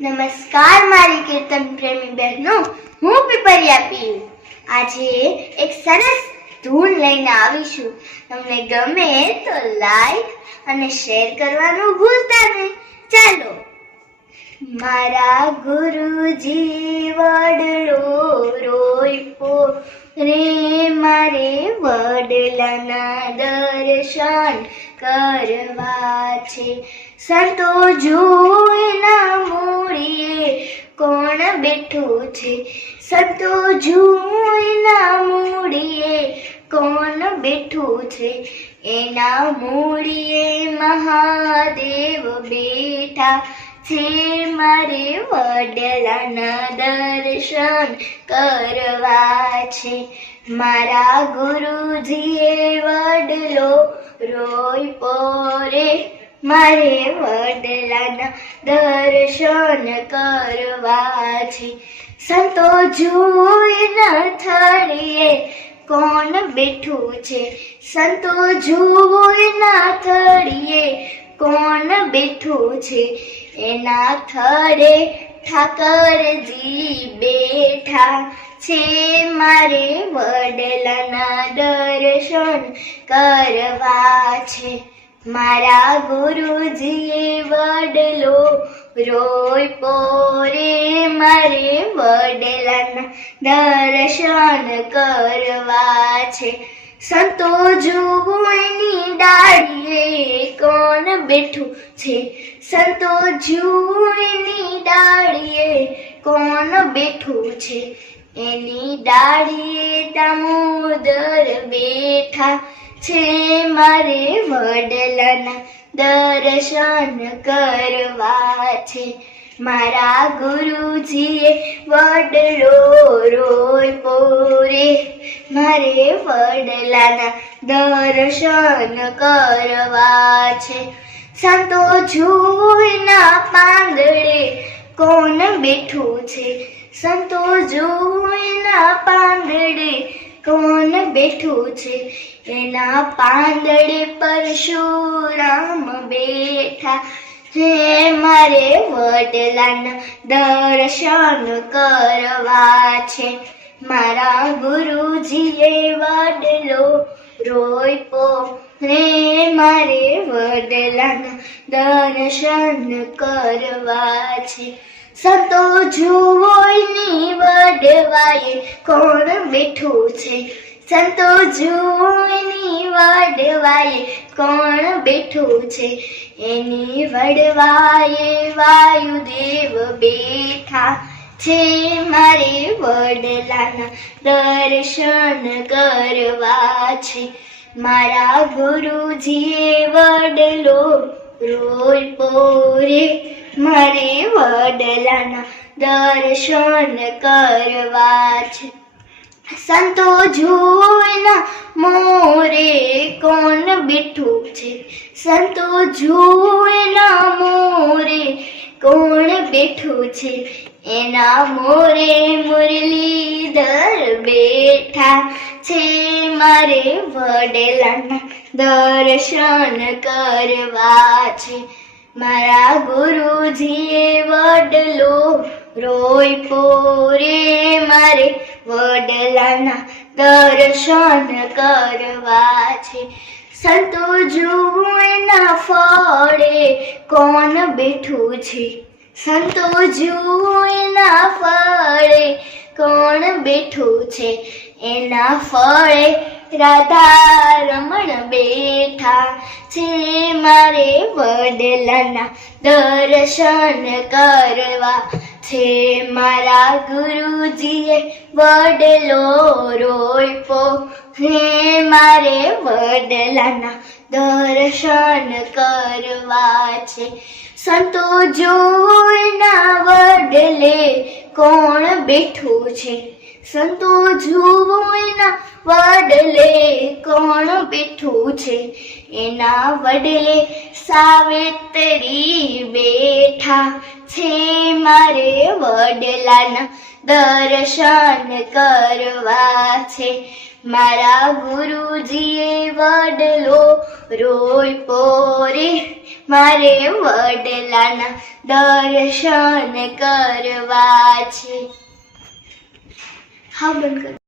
નમસ્કાર મારી કીર્તન પ્રેમી બહેનો, હું પીપરિયા પીયું. આજે એક સરસ ધૂન લઈને આવીશું. તમને ગમે તો લાઈક અને શેર કરવાનું ભૂલતા નહીં. ચાલો. મારા ગુરુજી વડલો રોઈપો રે, મારે વડલાના દર્શન કરવા છે. સંતો જોઈના મૂળીએ કોણ બેઠું છે? સંતો જોઈના મૂળીએ કોણ બેઠું છે? એના મૂળીએ મહાદેવ બેઠા છે. મારે વડલાના દર્શન કરવા છે. મારા ગુરુજીએ વડલો રોઈપો રે, મારે વડલાના દર્શન કરવા છે. સંતો જોઈના થળીએ કોણ બેઠું છે? સંતો જોઈના થળીએ કોણ બેઠું છે? એના થળે ઠાકરજી બેઠા છે. મારે વડલાના દર્શન કરવા છે. મારા ગુરુજીએ વડલો રોઈપો રે, મારે વડલાના દર્શન કરવા છે. સંતો જોઈની ડાળીએ કોણ બેઠું છે? સંતો જોઈની ડાળીએ કોણ બેઠું છે? એની ડાળીએ દામોદર બેઠા છે. મારે વડલાના દર્શન કરવા છે. મારા ગુરુજીએ વડલો રોઈપો રે, મારે વડલાના દર્શન કરવા છે. સંતો જોઈના પાંદડે કોણ બેઠું છે? સંતો જોઈના પાંદડે કોણ બેઠું છે? એના પાંદડે પરશુરામ બેઠા છે. મારે વડલાના દર્શન કરવા છે. મારા ગુરુજીએ વડલો રોઈપો રે, મારે વડલાના દર્શન કરવા છે. સંતો જોઈની વડવાએ કોણ બેઠું છે? સંતો જોઈની વડવાએ કોણ બેઠું છે? એની વડવાએ વાયુદેવ બેઠા છે. મારે વડલાના દર્શન કરવા છે. મારા ગુરુજીએ વડલો રોઈપો રે, મારે વડલાના દર્શન કરવા છે. સંતો જોઈના મોરે કોણ બેઠું છે? સંતો જોઈના મોરે કોણ બેઠું છે? એના મોરે મુરલીધર બેઠા છે. મારે વડલાના દર્શન કરવા છે. મારા ગુરુજીએ વડલો રોઈપો રે, મારે વડલાના દર્શન કરવા છે. સંતો જોઈના ફળે કોણ બેઠું છે? સંતો જોઈના ફળે કોણ બેઠું છે? એના ફળે રાધા રમણ બેઠા છે. મારે વડલાના દર્શન કરવા છે. મારા ગુરુજીએ વડલો રોઈપો રે, મારે વડલાના દર્શન કરવા છે. સંતો જોઈના વડલે કોણ બેઠું છે? સંતો જોઈના વડલે કોણ બેઠું છે? એના વડલે સાવિત્રી બેઠા છે. મારે વડલાના દર્શન કરવા છે. મારા ગુરુજીએ વડલો રોપ્યો રે, મારે વડલાના દર્શન કરવા છે. હા બંધ કર.